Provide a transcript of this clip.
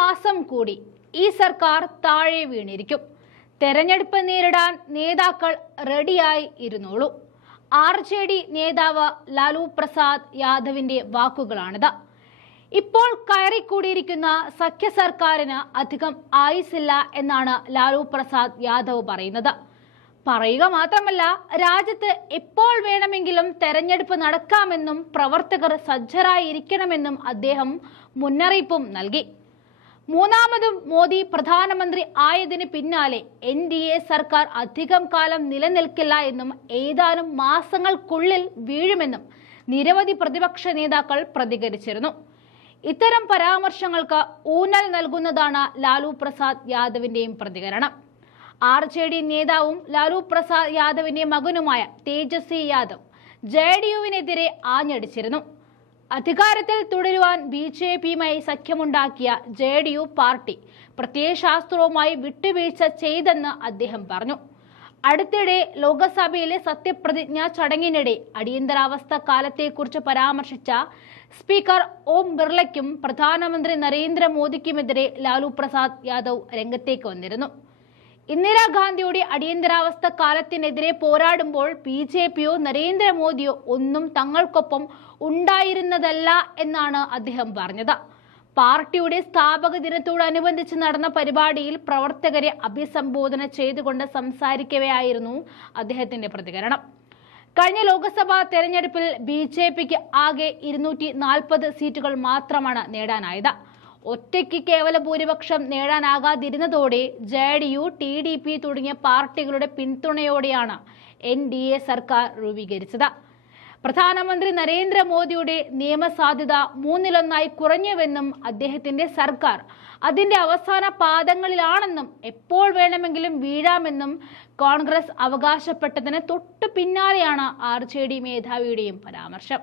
മാസം കൂടി ഈ സർക്കാർ താഴെ വീണിരിക്കും. തെരഞ്ഞെടുപ്പ് നേരിടാൻ നേതാക്കൾ റെഡിയായി ഇരുന്നോളൂ. RJD നേതാവ് ലാലു പ്രസാദ് യാദവിന്റെ വാക്കുകളാണിത്. ഇപ്പോൾ കയറിക്കൂടിയിരിക്കുന്ന സഖ്യ സർക്കാരിന് അധികം ആയുസില്ല എന്നാണ് ലാലു പ്രസാദ് യാദവ് പറയുന്നത്. പറയുക മാത്രമല്ല, രാജ്യത്ത് എപ്പോൾ വേണമെങ്കിലും തെരഞ്ഞെടുപ്പ് നടക്കാമെന്നും പ്രവർത്തകർ സജ്ജരായിരിക്കണമെന്നും അദ്ദേഹം മുന്നറിയിപ്പും നൽകി. മൂന്നാമതും മോദി പ്രധാനമന്ത്രി ആയതിന് പിന്നാലെ NDA സർക്കാർ അധികം കാലം നിലനിൽക്കില്ല എന്നും ഏതാനും മാസങ്ങൾക്കുള്ളിൽ വീഴുമെന്നും നിരവധി പ്രതിപക്ഷ നേതാക്കൾ പ്രതികരിച്ചിരുന്നു. ഇത്തരം പരാമർശങ്ങൾക്ക് ഊന്നൽ നൽകുന്നതാണ് ലാലു പ്രസാദ് യാദവിന്റെയും പ്രതികരണം. RJD നേതാവും ലാലു പ്രസാദ് യാദവിന്റെ മകനുമായ തേജസ്വി യാദവ് JDUവിനെതിരെ ആഞ്ഞടിച്ചിരുന്നു. അധികാരത്തിൽ തുടരുവാൻ BJPയുമായി സഖ്യമുണ്ടാക്കിയ JDU പാർട്ടി പ്രത്യയശാസ്ത്രവുമായി വിട്ടുവീഴ്ച ചെയ്തെന്ന് അദ്ദേഹം പറഞ്ഞു. അടുത്തിടെ ലോക്സഭയിലെ സത്യപ്രതിജ്ഞാ ചടങ്ങിനിടെ അടിയന്തരാവസ്ഥ കാലത്തെക്കുറിച്ച് പരാമർശിച്ച സ്പീക്കർ ഓം ബിർളയ്ക്കും പ്രധാനമന്ത്രി നരേന്ദ്രമോദിക്കുമെതിരെ ലാലു പ്രസാദ് യാദവ് രംഗത്തേക്ക് വന്നിരുന്നു. ഇന്ദിരാഗാന്ധിയുടെ അടിയന്തരാവസ്ഥ കാലത്തിനെതിരെ പോരാടുമ്പോൾ BJPയോ നരേന്ദ്രമോദിയോ ഒന്നും തങ്ങൾക്കൊപ്പം ഉണ്ടായിരുന്നതല്ല എന്നാണ് അദ്ദേഹം പറഞ്ഞത്. പാർട്ടിയുടെ സ്ഥാപക ദിനത്തോടനുബന്ധിച്ച് നടന്ന പരിപാടിയിൽ പ്രവർത്തകരെ അഭിസംബോധന ചെയ്തുകൊണ്ട് സംസാരിക്കവെയായിരുന്നു അദ്ദേഹത്തിന്റെ പ്രതികരണം. കഴിഞ്ഞ ലോക്സഭാ തെരഞ്ഞെടുപ്പിൽ BJPക്ക് ആകെ 240 സീറ്റുകൾ മാത്രമാണ് നേടാനായത്. ഒറ്റയ്ക്ക് കേവല ഭൂരിപക്ഷം നേടാനാകാതിരുന്നതോടെ JDU, TDP തുടങ്ങിയ പാർട്ടികളുടെ പിന്തുണയോടെയാണ് NDA സർക്കാർ രൂപീകരിച്ചത്. പ്രധാനമന്ത്രി നരേന്ദ്രമോദിയുടെ നിയമസാധ്യത 3-1 കുറഞ്ഞുവെന്നും അദ്ദേഹത്തിന്റെ സർക്കാർ അതിന്റെ അവസാന പാദങ്ങളിലാണെന്നും എപ്പോൾ വേണമെങ്കിലും വീഴാമെന്നും കോൺഗ്രസ് അവകാശപ്പെട്ടതിന് തൊട്ടു പിന്നാലെയാണ് RJD മേധാവിയുടെയും പരാമർശം.